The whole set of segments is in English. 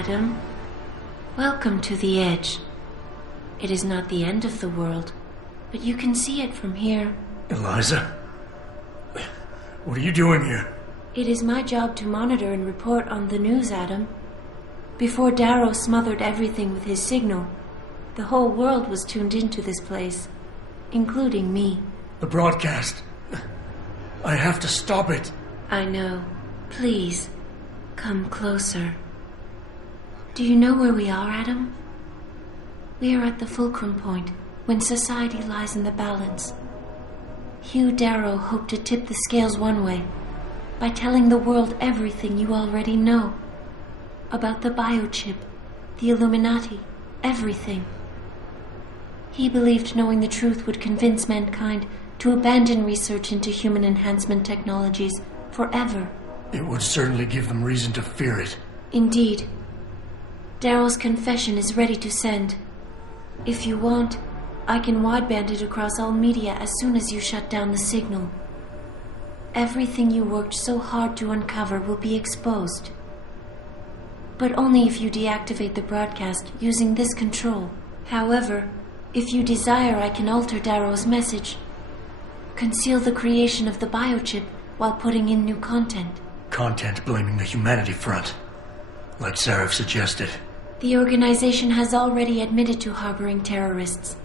Adam. Welcome to the Edge. It is not the end of the world, but you can see it from here. Eliza? What are you doing here? It is my job to monitor and report on the news, Adam. Before Darrow smothered everything with his signal, the whole world was tuned into this place, including me. The broadcast. I have to stop it. I know. Please, come closer. Do you know where we are, Adam? We are at the fulcrum point, when society lies in the balance. Hugh Darrow hoped to tip the scales one way, by telling the world everything you already know. About the biochip, the Illuminati, everything. He believed knowing the truth would convince mankind to abandon research into human enhancement technologies forever. It would certainly give them reason to fear it. Indeed. Darrow's confession is ready to send. If you want, I can wideband it across all media as soon as you shut down the signal. Everything you worked so hard to uncover will be exposed. But only if you deactivate the broadcast using this control. However, if you desire, I can alter Darrow's message. Conceal the creation of the biochip while putting in new content. Content blaming the humanity front, like Sarif suggested. The organization has already admitted to harboring terrorists.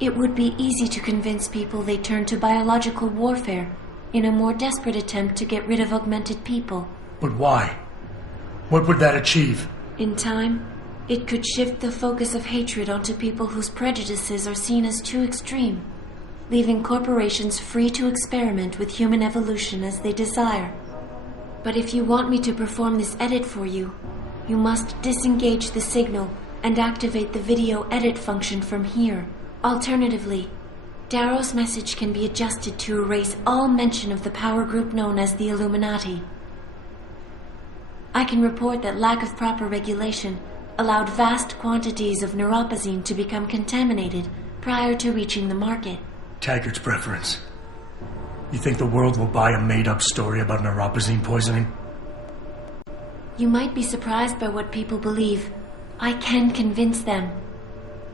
It would be easy to convince people they turn to biological warfare in a more desperate attempt to get rid of augmented people. But why? What would that achieve? In time, it could shift the focus of hatred onto people whose prejudices are seen as too extreme, leaving corporations free to experiment with human evolution as they desire. But if you want me to perform this edit for you, you must disengage the signal and activate the video edit function from here. Alternatively, Darrow's message can be adjusted to erase all mention of the power group known as the Illuminati. I can report that lack of proper regulation allowed vast quantities of neuropozyne to become contaminated prior to reaching the market. Taggart's preference. You think the world will buy a made-up story about neuropozyne poisoning? You might be surprised by what people believe. I can convince them.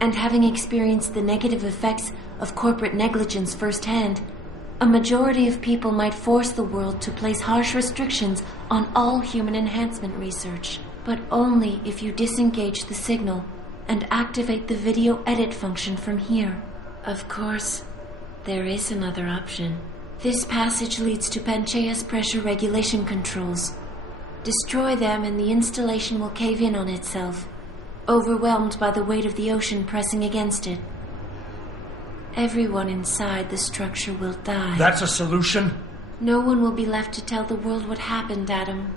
And having experienced the negative effects of corporate negligence firsthand, a majority of people might force the world to place harsh restrictions on all human enhancement research. But only if you disengage the signal and activate the video edit function from here. Of course, there is another option. This passage leads to Panchaea's pressure regulation controls. Destroy them and the installation will cave in on itself, overwhelmed by the weight of the ocean pressing against it. Everyone inside the structure will die. That's a solution? No one will be left to tell the world what happened, Adam.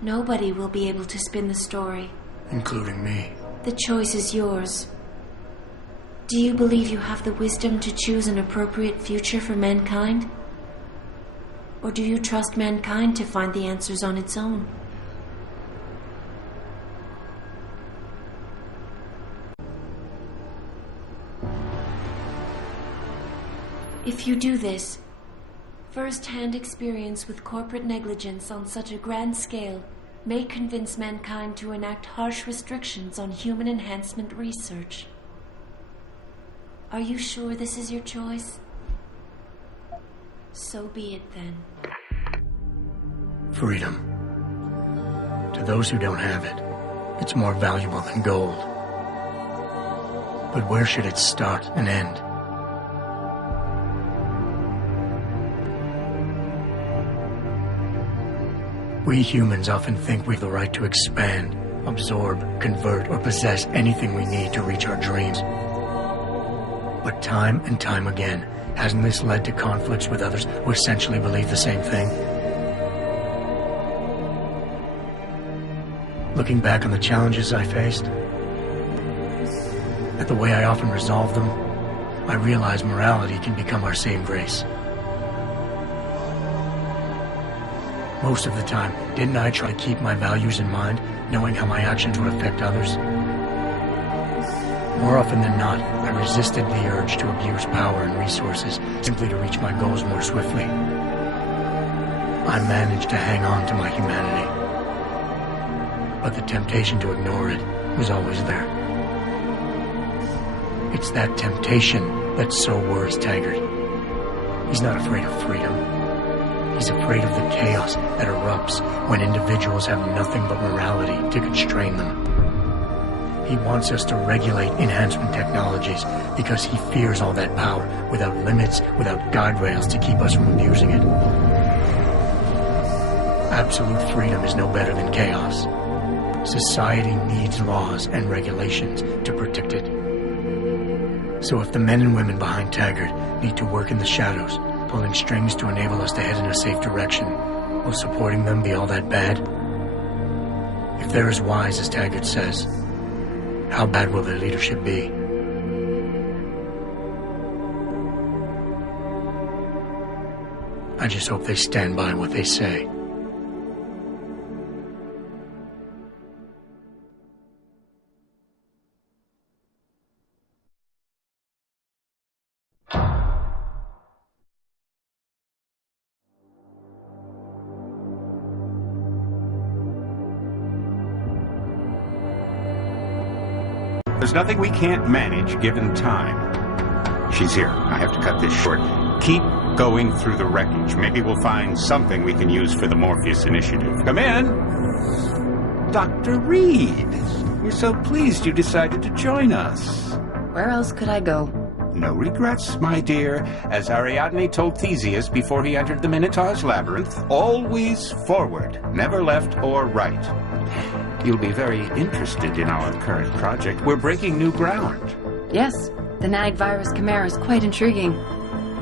Nobody will be able to spin the story. Including me. The choice is yours. Do you believe you have the wisdom to choose an appropriate future for mankind? Or do you trust mankind to find the answers on its own? If you do this, first-hand experience with corporate negligence on such a grand scale may convince mankind to enact harsh restrictions on human enhancement research. Are you sure this is your choice? So be it then. Freedom. To those who don't have it, it's more valuable than gold. But where should it start and end? We humans often think we've the right to expand, absorb, convert, or possess anything we need to reach our dreams. But time and time again, hasn't this led to conflicts with others who essentially believe the same thing? Looking back on the challenges I faced, at the way I often resolve them, I realize morality can become our saving grace. Most of the time, didn't I try to keep my values in mind, knowing how my actions would affect others? More often than not, I resisted the urge to abuse power and resources simply to reach my goals more swiftly. I managed to hang on to my humanity. but the temptation to ignore it was always there. It's that temptation that so worries Taggart. He's not afraid of freedom. He's afraid of the chaos that erupts when individuals have nothing but morality to constrain them. He wants us to regulate enhancement technologies because he fears all that power without limits, without guardrails to keep us from abusing it. Absolute freedom is no better than chaos. Society needs laws and regulations to protect it. So if the men and women behind Taggart need to work in the shadows, pulling strings to enable us to head in a safe direction, will supporting them be all that bad? If they're as wise as Taggart says, how bad will their leadership be? I just hope they stand by what they say. There's nothing we can't manage given time. She's here. I have to cut this short. Keep going through the wreckage. Maybe we'll find something we can use for the Morpheus Initiative. Come in. Dr. Reed. We're so pleased you decided to join us. Where else could I go? No regrets, my dear. As Ariadne told Theseus before he entered the Minotaur's labyrinth, always forward, never left or right. You'll be very interested in our current project. We're breaking new ground. Yes, the nag virus chimera is quite intriguing.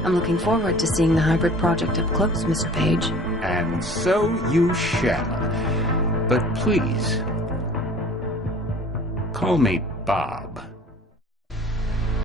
I'm looking forward to seeing the hybrid project up close, Mr. Page. And so you shall. But please, call me Bob.